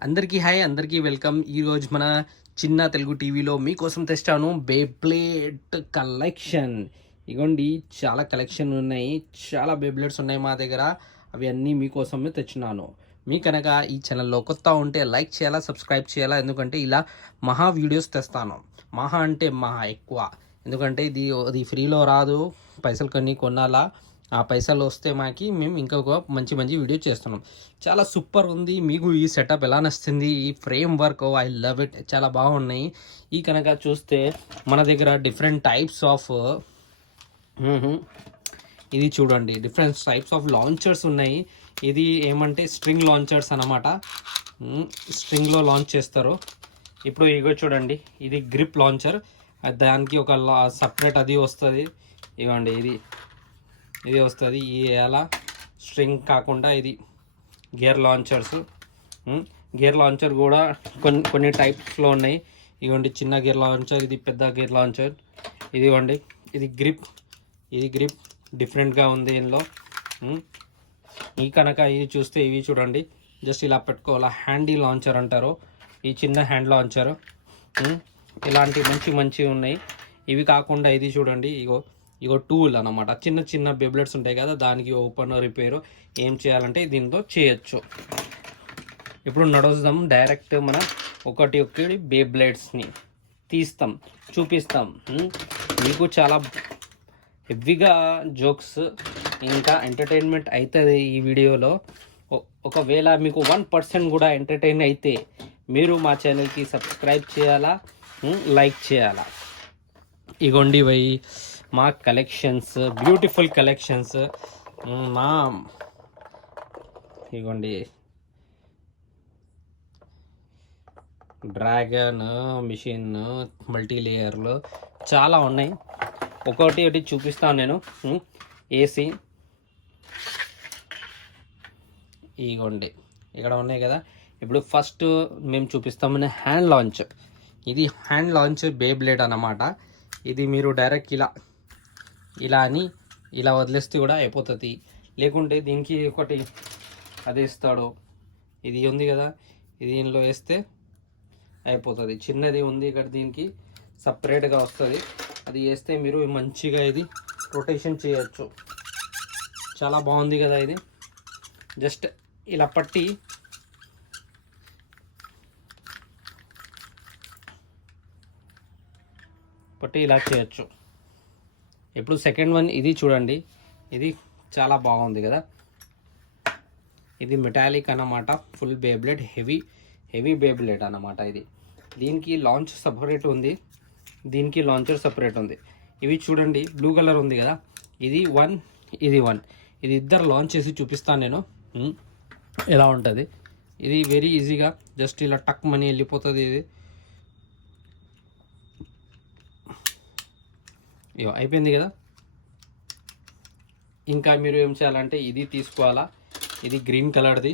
అందరికీ హాయ్, అందరికీ వెల్కమ్. ఈరోజు మన చిన్న తెలుగు టీవీలో మీకోసం తెచ్చాను బేబ్లేడ్ కలెక్షన్. ఇగోండి, చాలా కలెక్షన్ ఉన్నాయి, చాలా బేబ్లేడ్స్ ఉన్నాయి మా దగ్గర. అవి అన్నీ మీకోసమే తెచ్చినాను. మీ కనుక ఈ ఛానల్లో కొత్త ఉంటే లైక్ చేయాలా, సబ్స్క్రైబ్ చేయాలా. ఎందుకంటే ఇలా మహా వీడియోస్ తెస్తాను. మహా అంటే మహా ఎక్కువ. ఎందుకంటే ఇది ఫ్రీలో రాదు, పైసలు కొనాలా. ఆ పైసలు వస్తే మేము ఇంకొక మంచి మంచి వీడియో చేస్తున్నాం. చాలా సూపర్ ఉంది. మీకు ఈ సెటప్ ఎలా నచ్చింది? ఈ frame work I love it, చాలా బాగున్నాయి. ఈ కనుక చూస్తే మన దగ్గర డిఫరెంట్ టైప్స్ ఆఫ్ ఇది చూడండి, డిఫరెంట్ టైప్స్ ఆఫ్ లాంచర్స్ ఉన్నాయి. ఇది ఏమంటే స్ట్రింగ్ లాంచర్స్ అన్నమాట. స్ట్రింగ్లో లాంచ్ చేస్తారు. ఇప్పుడు ఇగో చూడండి, ఇది గ్రిప్ లాంచర్. దానికి ఒక సపరేట్ అది వస్తుంది. ఇవ్వండి, ఇది వస్తుంది. ఎలా స్ట్రింగ్ కాకుండా ఇది గేర్ లాంచర్స్. గేర్ లాంచర్ కూడా కొన్ని టైప్స్లో ఉన్నాయి. ఇవ్వండి, చిన్న గేర్ లాంచర్, ఇది పెద్ద గేర్ లాంచర్. ఇదిగోండి, ఇది గ్రిప్ డిఫరెంట్గా ఉంది ఇందులో. ఈ కనుక ఇది చూస్తే ఇవి చూడండి, జస్ట్ ఇలా పెట్టుకోవాలా. హ్యాండీ లాంచర్ అంటారు, ఈ చిన్న హ్యాండ్ లాంచర్. ఇలాంటి మంచి ఉన్నాయి. ఇవి కాకుండా ఇది చూడండి, ఇగో టూల్ అన్నమాట. చిన్న బేబ్లెట్స్ ఉంటాయి కదా, దానికి ఓపెన్ రిపేర్ ఏం చేయాలంటే దీంతో చేయొచ్చు. ఇప్పుడు నడుస్తాం డైరెక్ట్ మనం ఒకటి బేబ్లెట్స్ని తీస్తాం, చూపిస్తాం. మీకు చాలా హెవీగా జోక్స్ ఇంకా ఎంటర్టైన్మెంట్ అవుతుంది ఈ వీడియోలో. ఒకవేళ మీకు 1% కూడా ఎంటర్టైన్ అయితే మీరు మా ఛానల్కి సబ్స్క్రైబ్ చేయాలా, లైక్ చేయాలా. ఇగోండి మా కలెక్షన్స్, బ్యూటిఫుల్ కలెక్షన్స్. ఇగోండి, డ్రాగన్ మిషన్, మల్టీ లేయర్లు చాలా ఉన్నాయి. ఒకటి చూపిస్తాను నేను. ఏసీ ఇగోండి, ఇక్కడ ఉన్నాయి కదా. ఇప్పుడు ఫస్ట్ మేము చూపిస్తామని హ్యాండ్ లాంచ్. ఇది హ్యాండ్ లాంచ్ బేబ్లేడ్ అన్నమాట. ఇది మీరు డైరెక్ట్ ఇలా వదిలేస్తే కూడా అయిపోతుంది. లేకుంటే దీనికి ఒకటి అది ఇస్తాడు, ఇది ఉంది కదా, ఇది దీనిలో వేస్తే అయిపోతుంది. చిన్నది ఉంది ఇక్కడ, దీనికి సపరేట్గా వస్తుంది. అది వేస్తే మీరు మంచిగా ఇది రొటేషన్ చేయొచ్చు. చాలా బాగుంది కదా. ఇది జస్ట్ ఇలా పట్టి ఇలా చేయొచ్చు. ఇప్పుడు సెకండ్ వన్ ఇది చూడండి, ఇది చాలా బాగుంది కదా. ఇది మెటాలిక్ అన్నమాట, ఫుల్ బేబ్లేడ్, హెవీ బేబ్లేడ్ అన్నమాట. దీనికి లాంచ్ సపరేట్ ఉంది, దీనికి లాంచర్ సపరేట్ ఉంది. ఇవి చూడండి, బ్లూ కలర్ ఉంది కదా, ఇది వన్, ఇది ఇద్దరు లాంచ్ చేసి చూపిస్తాను నేను ఎలా ఉంటుంది. ఇది వెరీ ఈజీగా జస్ట్ ఇలా టక్ మనీ వెళ్ళిపోతుంది. ఇది అయిపోయింది కదా. ఇంకా మీరు ఏం చేయాలంటే ఇది తీసుకోవాలా. ఇది గ్రీన్ కలర్ది.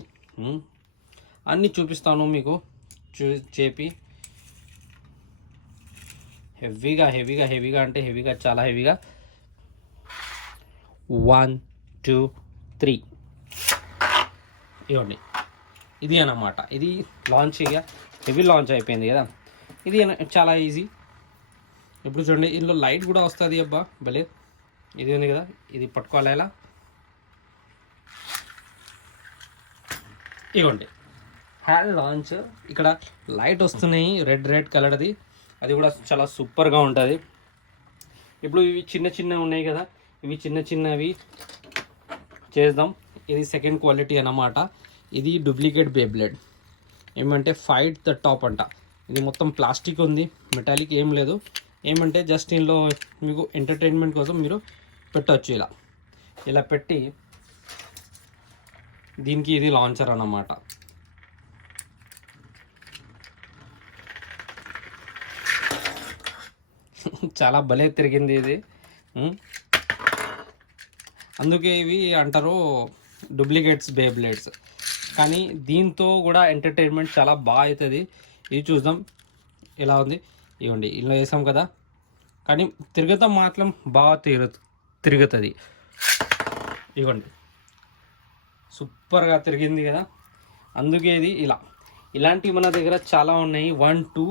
అన్నీ చూపిస్తాను మీకు చేపి. హెవీగా అంటే హెవీగా, చాలా హెవీగా. 1 2 3 ఇవ్వండి. ఇది అన్నమాట. ఇది లాంచ్ హెవీ లాంచ్ అయిపోయింది కదా. ఇది చాలా ఈజీ. ఇప్పుడు చూడండి, ఇందులో లైట్ కూడా వస్తుంది. అబ్బా భలే, ఇది ఉంది కదా, ఇది పట్టుకోవాలి ఎలా. ఇవ్వండి, హ్యాండ్ లాంచ్. ఇక్కడ లైట్ వస్తున్నాయి, రెడ్ కలర్ది. అది కూడా చాలా సూపర్గా ఉంటుంది. ఇప్పుడు ఇవి చిన్న ఉన్నాయి కదా, ఇవి చిన్నవి చేద్దాం. ఇది సెకండ్ క్వాలిటీ అన్నమాట. ఇది డూప్లికేట్ బేబ్లేడ్. ఏమంటే ఫైట్ ద టాప్ అంట. ఇది మొత్తం ప్లాస్టిక్ ఉంది, మెటాలిక్ ఏం లేదు. ఏమంటే జస్ట్ ఇందులో మీకు ఎంటర్టైన్మెంట్ కోసం మీరు పెట్టవచ్చు. ఇలా పెట్టి దీనికి ఇది లాంచర్ అన్నమాట. చాలా భలే తిరిగింది ఇది. అందుకే ఇవి అంటారు డూప్లికేట్స్ బేబ్లేడ్స్. కానీ దీంతో కూడా ఎంటర్టైన్మెంట్ చాలా బాగా అవుతుంది. ఇది చూద్దాం ఎలా ఉంది. ఇవ్వండి, ఇలా వేసాం కదా, కానీ తిరగతం మాత్రం బాగా తిరుగుతుంది. ఇవ్వండి, సూపర్గా తిరిగింది కదా. అందుకే ఇది ఇలా ఇలాంటివి మన దగ్గర చాలా ఉన్నాయి. 1 2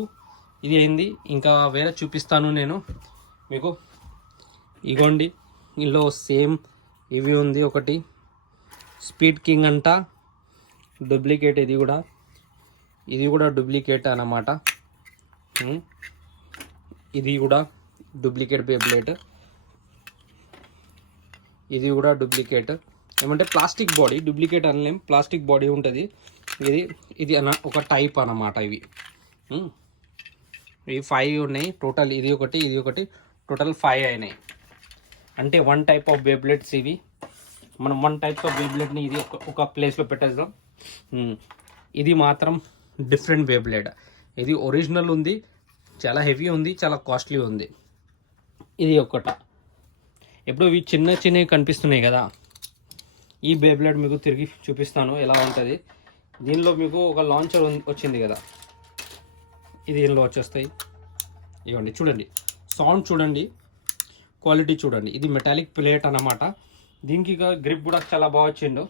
ఇది అయింది. ఇంకా వేరే చూపిస్తాను నేను మీకు. ఇగోండి ఇందులో సేమ్ ఇవి ఉంది. ఒకటి స్పీడ్ కింగ్ అంట, డూప్లికేట్. ఇది కూడా డూప్లికేట్ అన్నమాట. ఇది కూడా డూప్లికేట్ బేబ్లేడ్. ఇది కూడా డూప్లికేట్. ఏమంటే ప్లాస్టిక్ బాడీ, డూప్లికేట్ అనలేం, ప్లాస్టిక్ బాడీ ఉంటుంది. ఇది ఒక టైప్ అన్నమాట. ఇవి 5 ఉన్నాయి టోటల్. ఇది ఒకటి టోటల్ 5 అయినాయి. అంటే 1 టైప్ ఆఫ్ బేబ్లెట్స్ ఇవి. మనం 1 టైప్ ఆఫ్ బేబ్లెట్ని ఇది ఒక ప్లేస్లో పెట్టేద్దాం. ఇది మాత్రం డిఫరెంట్ బేబ్లెట్. ఇది ఒరిజినల్ ఉంది, చాలా హెవీ ఉంది, చాలా కాస్ట్లీ ఉంది. ఇది ఇప్పుడు ఇవి చిన్నవి కనిపిస్తున్నాయి కదా, ఈ బేబ్లెట్ మీకు తిరిగి చూపిస్తాను ఎలా ఉంటుంది. దీనిలో మీకు ఒక లాంచర్ వచ్చింది కదా, ఇది దీనిలో వచ్చేస్తాయి. ఇవ్వండి చూడండి, సౌండ్ చూడండి, క్వాలిటీ చూడండి. ఇది మెటాలిక్ ప్లేట్ అన్నమాట. దీనికి గ్రిప్ కూడా చాలా బాగా వచ్చిండు.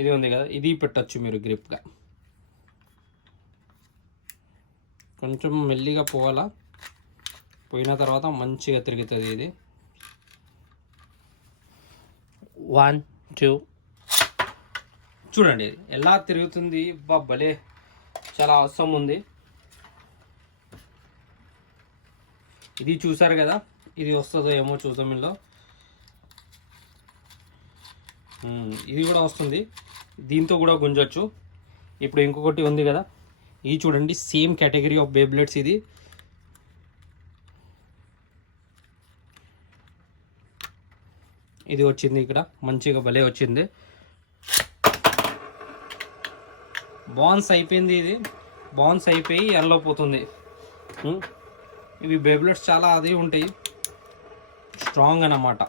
ఇది ఉంది కదా, ఇది పెట్టచ్చు మీరు గ్రిప్గా. కొంచెం మెల్లిగా పోవాలా, పోయిన తర్వాత మంచిగా తిరుగుతుంది. ఇది 1 2 చూడండి ఎలా తిరుగుతుంది. భలే చాలా అవసరం ఉంది. ఇది చూసారు కదా, ఇది వస్తుందో ఏమో చూద్దాం. ఇందులో ఇది కూడా వస్తుంది, దీంతో కూడా గుంజొచ్చు. ఇప్పుడు ఇంకొకటి ఉంది కదా, ఇది చూడండి సేమ్ కేటగిరీ ఆఫ్ బేబ్లెట్స్. ఇది వచ్చింది ఇక్కడ, మంచిగా భలే వచ్చింది. బాన్స్ అయిపోయింది. ఇది బాన్స్ అయిపోయి ఎల్లో పోతుంది. ఇవి బేబ్లెట్స్ చాలా అది ఉంటాయి, స్ట్రాంగ్ అన్నమాట.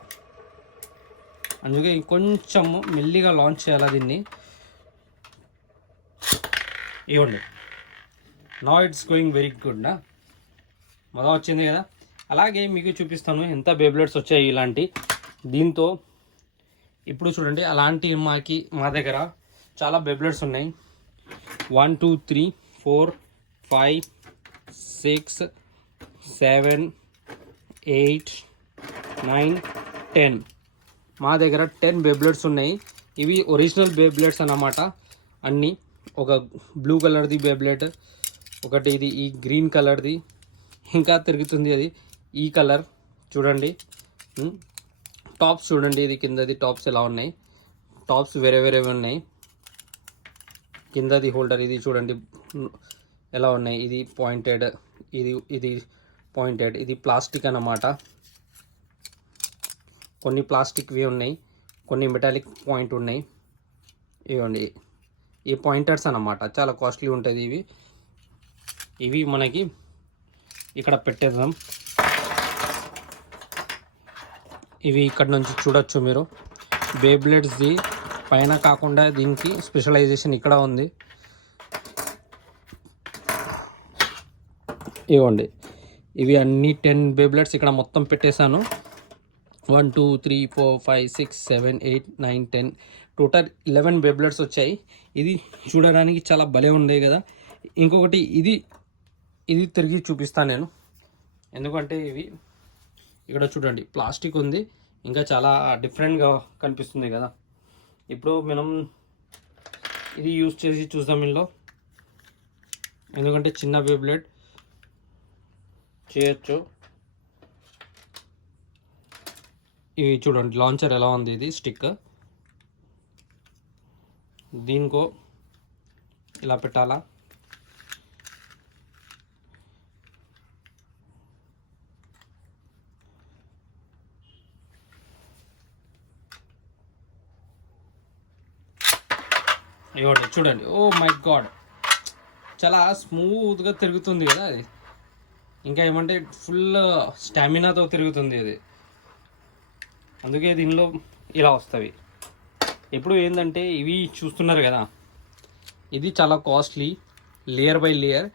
అందుకే కొంచెం మెల్లిగా లాంచ్ చేయాలి దీన్ని. ఇవ్వండి, now it's going very good నా. బాగా వచ్చింది కదా. అలాగే మీకు చూపిస్తాను ఎంత బేబ్లెట్స్ వచ్చాయి ఇలాంటి దీంతో. ఇప్పుడు చూడండి, అలాంటి మా దగ్గర చాలా బేబ్లెట్స్ ఉన్నాయి. 1 2 3 4 5 6 7 8 9 10. మా దగ్గర 10 బేబ్లెట్స్ ఉన్నాయి. ఇవి ఒరిజినల్ బేబ్లెట్స్ అన్నమాట అన్నీ. ఒక బ్లూ కలర్ది బేబ్లెట్, ఒకటి ఇది ఈ గ్రీన్ కలర్ది, ఇంకా తిరుగుతుంది అది ఈ కలర్. చూడండి టాప్స్ చూడండి, ఇది కిందది టాప్స్ ఎలా ఉన్నాయి. టాప్స్ వేరే వేరే ఉన్నాయి. కిందది హోల్డర్ ఇది చూడండి ఎలా ఉన్నాయి. ఇది పాయింటెడ్, ఇది పాయింటెడ్. ఇది ప్లాస్టిక్ అన్నమాట. కొన్ని ప్లాస్టిక్వి ఉన్నాయి, కొన్ని మెటాలిక్ పాయింట్ ఉన్నాయి. ఇవ్వండి ఈ పాయింటర్స్ అన్నమాట, చాలా కాస్ట్లీ ఉంటుంది. ఇవి మనకి ఇక్కడ పెట్టేద్దాం. ఇవి ఇక్కడ నుంచి చూడొచ్చు మీరు. బేబ్లెట్స్ది పైన కాకుండా దీనికి స్పెషలైజేషన్ ఇక్కడ ఉంది. ఇవ్వండి, ఇవి అన్ని 10 బేబ్లెట్స్ ఇక్కడ మొత్తం పెట్టేశాను. 1 2 3 4 5 6 7 8 9 10 టోటల్ 11 బేబ్లెట్స్ వచ్చాయి. ఇది చూడడానికి చాలా భలే ఉంది కదా. ఇంకొకటి ఇది తిరిగి చూపిస్తాను నేను, ఎందుకంటే ఇవి ఇక్కడ చూడండి ప్లాస్టిక్ ఉంది, ఇంకా చాలా డిఫరెంట్గా కనిపిస్తుంది కదా. ఇప్పుడు మనం ఇది యూజ్ చేసి చూద్దాం ఇందులో, ఎందుకంటే చిన్న బేబ్లెట్ చేయొచ్చు. ఇవి చూడండి లాంచర్ ఎలా ఉంది. ఇది స్టిక్, దీనికో ఇలా పెట్టాలా. ఇవ్వండి చూడండి, ఓ మై గాడ్, చాలా స్మూత్గా తిరుగుతుంది కదా అది. ఇంకా ఏమంటే ఫుల్ స్టామినాతో తిరుగుతుంది అది. అందుకే దీనిలో ఇలా వస్తాయి. ఇప్పుడు ఏంటంటే ఇవి చూస్తున్నారు కదా, ఇది చాలా కాస్ట్లీ, లేయర్ బై లేయర్.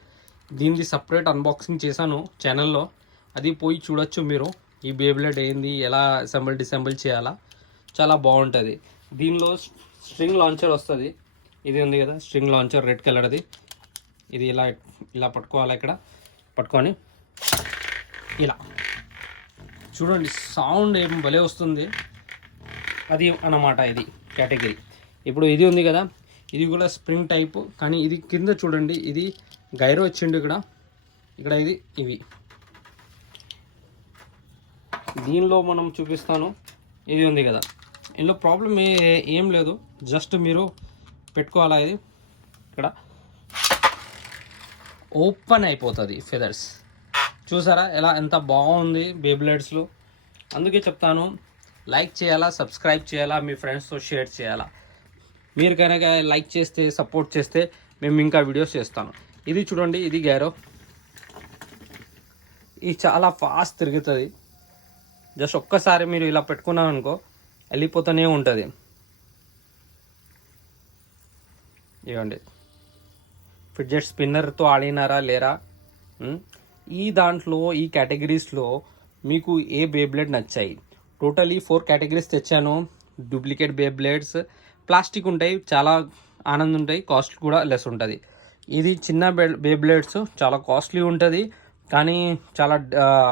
దీనిది సపరేట్ అన్బాక్సింగ్ చేశాను ఛానల్లో, అది పోయి చూడొచ్చు మీరు. ఈ బేబ్లెట్ ఏంది, ఎలా డిసెంబుల్ చేయాలా, చాలా బాగుంటుంది. దీనిలో స్ట్రింగ్ లాంచర్ వస్తుంది. ఇది ఉంది కదా స్ట్రింగ్ లాంచర్ రెడ్ కలర్ది, ఇది ఇలా ఇలా పట్టుకోవాలి, ఇక్కడ పట్టుకొని ఇలా చూడండి సౌండ్ ఏం భలే వస్తుంది, అది అన్నమాట ఇది కేటగిరీ. ఇప్పుడు ఇది ఉంది కదా, ఇది కూడా స్ప్రింగ్ టైప్, కానీ ఇది కింద చూడండి ఇది గైరో వచ్చిండు ఇక్కడ ఇది ఇవి. దీనిలో మనం చూపిస్తాను, ఇది ఉంది కదా, ఇందులో ప్రాబ్లం ఏం లేదు, జస్ట్ మీరు పెట్టుకోవాలా, ఇది ఇక్కడ ఓపెన్ అయిపోతుంది ఫెదర్స్. చూసారా ఎలా ఎంత బాగుంది బేబ్లేడ్స్లో. అందుకే చెప్తాను లైక్ చేయాలా, సబ్స్క్రైబ్ చేయాలా, మీ ఫ్రెండ్స్తో షేర్ చేయాలా. మీరు కనుక లైక్ చేస్తే సపోర్ట్ చేస్తే మేము ఇంకా వీడియోస్ చేస్తాను. ఇది చూడండి ఇది గైరో, ఇది చాలా ఫాస్ట్ తిరుగుతుంది. జస్ట్ ఒక్కసారి మీరు ఇలా పెట్టుకున్నాం అనుకో వెళ్ళిపోతూనే ఉంటుంది. ఇవ్వండి ఫిడ్జెట్ స్పిన్నర్తో ఆడినారా లేరా. ఈ దాంట్లో ఈ కేటగిరీస్లో మీకు ఏ బేబ్లేడ్ నచ్చాయి? టోటలీ 4 కేటగిరీస్ తెచ్చాను. డూప్లికేట్ బేబ్లేడ్స్, ప్లాస్టిక్ ఉంటాయి, చాలా ఆనందం ఉంటాయి, కాస్ట్ కూడా లెస్ ఉంటుంది. ఇది చిన్న బేబ్లేడ్స్ చాలా కాస్ట్లీ ఉంటుంది, కానీ చాలా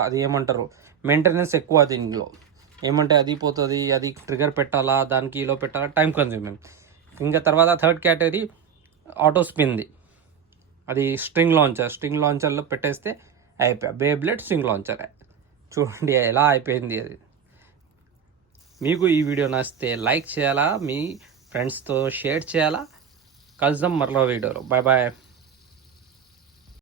అది ఏమంటారు మెయింటెనెన్స్ ఎక్కువ దీనిలో. ఏమంటే అది పోతుంది, అది ట్రిగర్ పెట్టాలా, దానికి ఇలా పెట్టాలా, టైం కన్జ్యూమింగ్. ఇంకా తర్వాత థర్డ్ కేటగిరీ ఆటో స్పిన్ది, అది స్ట్రింగ్ లాంచర్లో పెట్టేస్తే అయిపోయా బేబ్లేడ్ స్ట్రింగ్ లాంచర్. చూడండి ఎలా అయిపోయింది అది. మీకు ఈ వీడియో నచ్చితే లైక్ చేయాలా, మీ ఫ్రెండ్స్తో షేర్ చేయాలా. కలుద్దాం మరో వీడియోలో. Bye bye.